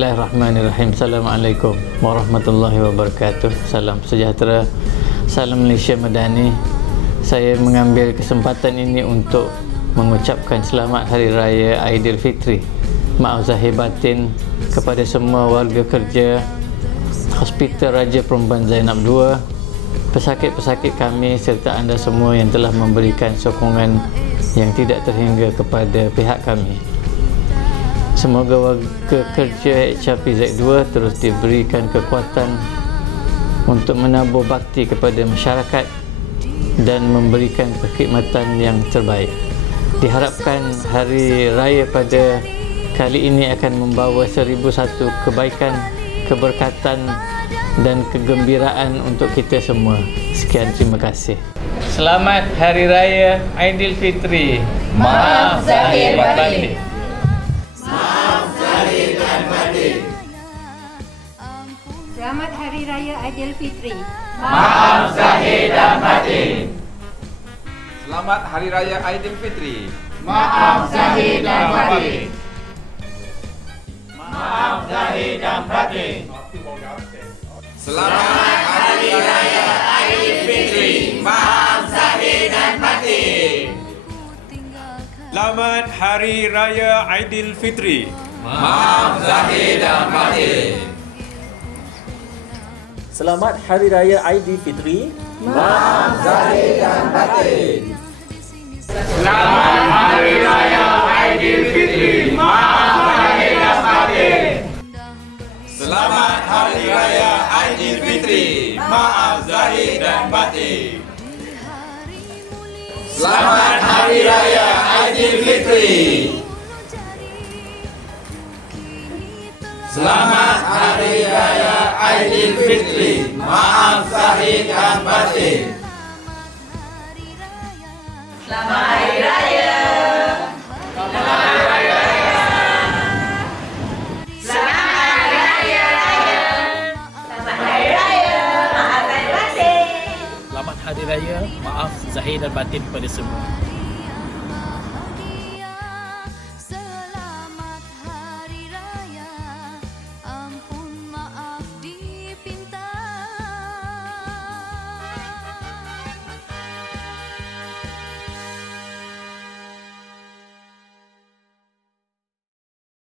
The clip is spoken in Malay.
Bismillahirrahmanirrahim. Assalamualaikum warahmatullahi wabarakatuh. Salam sejahtera, salam Malaysia Madani. Saya mengambil kesempatan ini untuk mengucapkan selamat Hari Raya Aidilfitri. Maaf zahir batin kepada semua warga kerja Hospital Raja Perempuan Zainab II, pesakit-pesakit kami serta anda semua yang telah memberikan sokongan yang tidak terhingga kepada pihak kami. Semoga warga kerja HRPZ2 terus diberikan kekuatan untuk menabur bakti kepada masyarakat dan memberikan perkhidmatan yang terbaik. Diharapkan hari raya pada kali ini akan membawa 1001 kebaikan, keberkatan dan kegembiraan untuk kita semua. Sekian, terima kasih. Selamat Hari Raya Aidilfitri. Maaf zahir batin. Selamat Hari Raya Aidilfitri. Maaf zahir dan batin. Selamat Hari Raya Aidilfitri. Maaf zahir dan batin. Maaf zahir dan batin. Selamat Hari Raya Aidilfitri. Maaf zahir dan batin. Selamat Hari Raya Aidilfitri. Maaf zahir dan batin. Selamat Hari Raya Aidilfitri. Maaf zahir dan batin. Selamat Hari Raya Aidilfitri. Maaf zahir dan batin. Selamat Hari Raya Aidilfitri. Maaf zahir dan batin. Selamat Hari Raya Aidilfitri. Selamat Hari Raya Aidilfitri. Maaf zahir dan batin. Selamat Hari Raya. Selamat Hari Raya. Selamat Hari Raya. Selamat Hari Raya. Maaf zahir batin. Selamat Hari Raya, maaf zahir dan batin kepada semua.